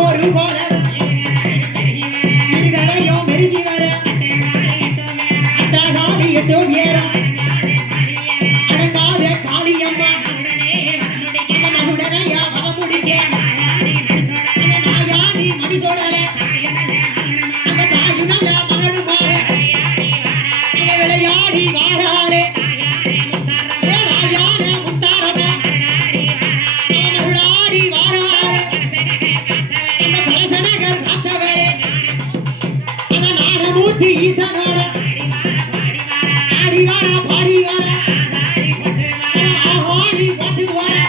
ஒரு போல சிறுகரையோ மெருகி வர அட்டகாலி எட்டோ ஏறும் அடங்காத காளியம்மா மகுடனையா வதமுடிக்க நாயாடி மடி சொல்லல அந்த தாயுனையா மகளுமாற விளையாடி வாராளே ராயான முத்தாரமா மகுடாடி வாராளே அந்த பலசனகர் காத்தவளே அந்த நாடமூர்த்தி ஈசனோட ஆடி வாரா பாடி வாரா ஆஹாடி போட்டு வாரா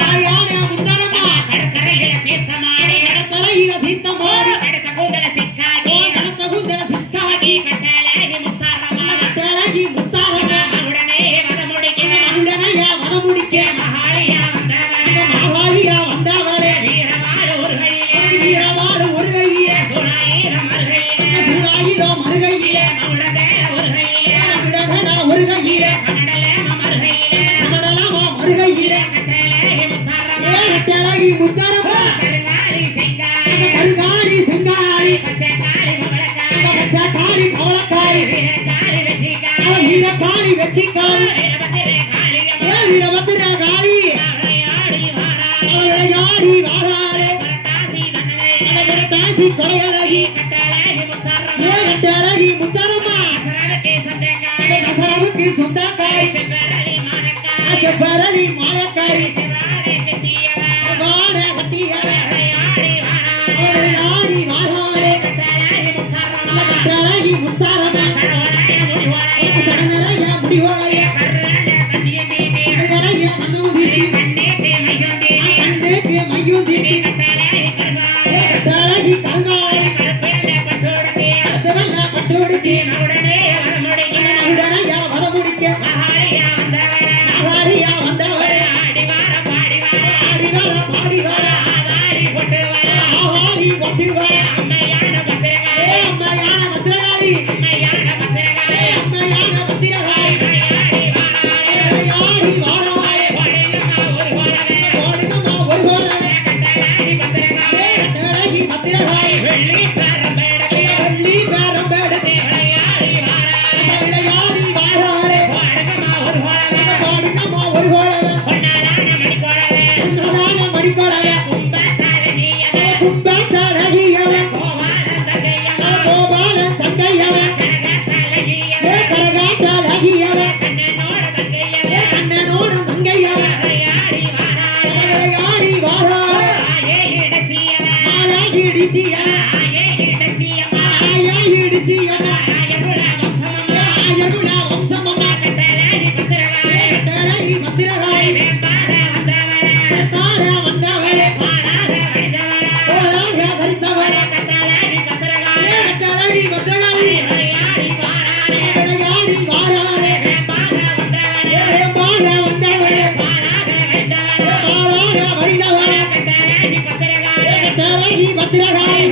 ராயான முத்தாரமா கடற்கரையில தீர்த்தமாடி கடத்த கூந்தல சிக்காடி கட்டழகி முத்தாரமா உடனே வதமுடிக்க மகாலியா வந்தவளே வீரவாடு ஒரு கையிலே சூடாயிரம் மறுகையிலே மகுடகன ஒரு கையிலே கமடலமா மறுகையிலே கட்டழகி முத்தாரமா கருகாரி செங்காரி பச்சைக்காரி பவளக்காரி வீரக்காரி வெற்றிக்காரி வீரபத்திர காளி விளையாடி வாராளே தாசி கொலையழகி கட்டழகி முத்தாரம்மா தசரவுக்கு சொந்தக்காரி செப்பரளி மாயக்காரி வாட கட்டியவ விளையாடி வாராளே கட்டழகி முத்தாரம்மா சரணரைய முடிவாளைய கண்ணுக்கு மையும் தீட்டி கட்டழகி கருங்காய் அடுத்தவல்ல பட்டோடுக்கு உடனையா வதமுடிக்க மகாலியா வந்தவளே ஆடி வார பாடி வார ஆகாரி கொண்டு வார அம்மையான பத்திரகாளி விளையாடி வாராளே ஓடுங்கம்மா ஒரு கோலமே கட்டழகி பத்திரகாளி வெள்ளி பேரம் பேடத்தே விளையாடி வாராளே ஓடுங்கம்மா ஒரு கோலமே பொன்னாலான மணிக்கோலமே கும்பத்தழகியவ கோபாலன் தங்கையவ கரகாட்டழகியவ கண்ணனோடு தங்கையவ விளையாடி வாராளே மாலை இடிச்சியவ ஆயகுல வம்சமம்மா கட்டழகி பத்திரகாளி வந்தவளே போலாக வரித்தவளே கட்டழகி பத்திரகாளி விளையாடி வாராளே வேம்பாக வந்தவளே பாலாக வரித்தவளே கட்டழகி பத்திரகாளி